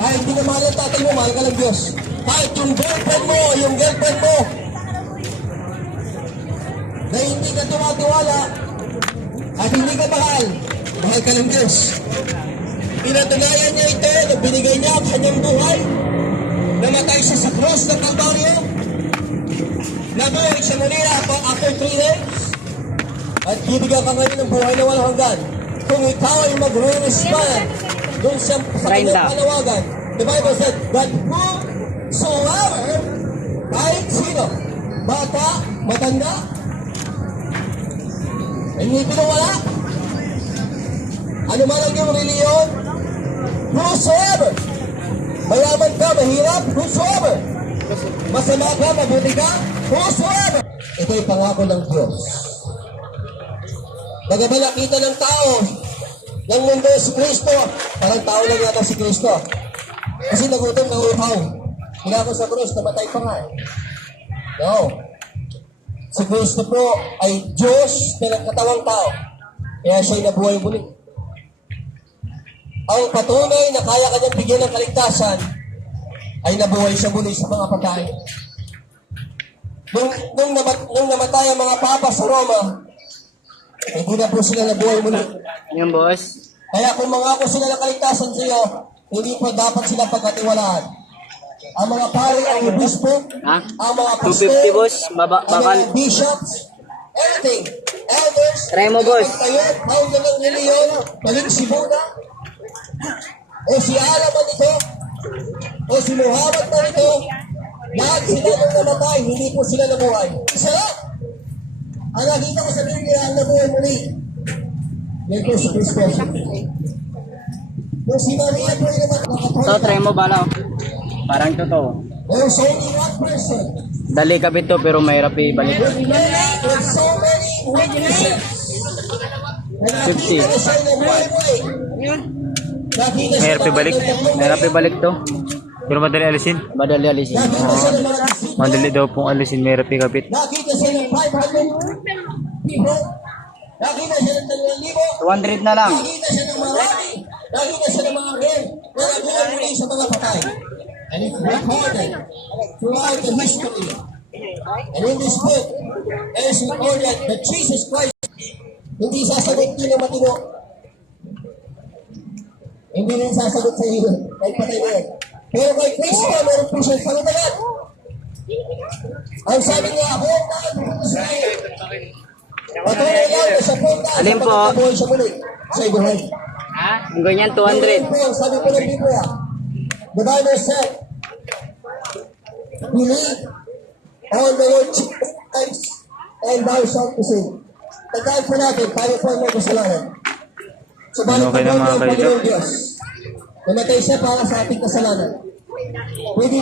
Kahit hindi ka mahal ng tatay mo, mahal ka ng Diyos. Kahit yung girlfriend mo, yung girlfriend mo, na hindi ka tumatiwala, at hindi ka mahal, mahal ka ng Diyos. Pinatunayan niya ito na binigay niya ang kanyang buhay, namatay siya sa cross ng Kalbaryo, nabuhay siya muli after, after three days, at bibigyan ka ngayon ng buhay na walang hanggan. Kung ikaw ay mag-respond doon siya sa kanyang Treinta. panawagan, the Bible said that whosoever, kahit sino, bata, matanda, hindi pinawala, ano man ang iyong reliyon, whosoever, mayaman ka, mahirap, whosoever, masama ka, mabuti ka, whosoever. Ito ay pangako ng Diyos. Bagaman nakita ng tao, ng mundo si Kristo, parang tao lang yata si Kristo. Kasi nagutom na uhaw. Hinako sa krus, namatay pa nga. eh. No. Si Kristo po ay Diyos na nagkatawang tao. Kaya siya'y nabuhay muli. Ang patunay na kaya kanyang bigyan ng kaligtasan ay nabuhay siya muli sa mga pagkain. Nung, nung, namat, nung namatay ang mga papa sa Roma, hindi na po sila nabuhay muli. Yung boss. Kaya kung mangako sila ng kaligtasan sa iyo, hindi po dapat sila pagkatiwalaan. Ang mga pari, ang obispo, Ha? ang mga 250 pastor, boss. Baba, ang mga bishops, everything, elders, Try mo, boss. Kayo, founder ng reliyon, maging si Buddha, o si Allah man ito, o si Muhammad man ito, lahat sila nung namatay, hindi po sila nabuhay. Isa. Ang nakita ko sa Biblia, ang nabuhay muli. Po si Kristo. Kung si Maria po ay naman So, try mo bala. Parang totoo. There's only one person Dali kabit to pero mahirap ibalik. with so many witnesses. Siya Mahirap ibalik. tatlong Mahirap ibalik to. Pero madali alisin. Madali alisin. Mga disipulo. Madali daw pong alisin. Mahirap ikapit. Nakita siya ng 500 people. Nakita siya ng 2,000. 200 na lang. Nakita siya ng marami. Nakita siya ng mga rin na nabuhay muli sa mga patay. And it's recorded throughout the history. And in this book, it is recorded that Jesus Christ hindi sasagot din ng matino. Hindi rin sasagot sa iyo. Kahit patay yan. Pero kay Kristo, meron po siyang sagutan. Ang sabi niya, ako ang dahil sa iyo. Alin po? sa sa ibuhay. Ang ganyan 200. Ito po, sabi po ng Biblia. The Bible said, Believe on the Lord Jesus Christ and thou shalt be saved. Tandaan po natin, tayo po ay may kasalanan. Subalit Okay na, mga ang. Panginoon Diyos. Namatay siya para sa ating kasalanan. Pwede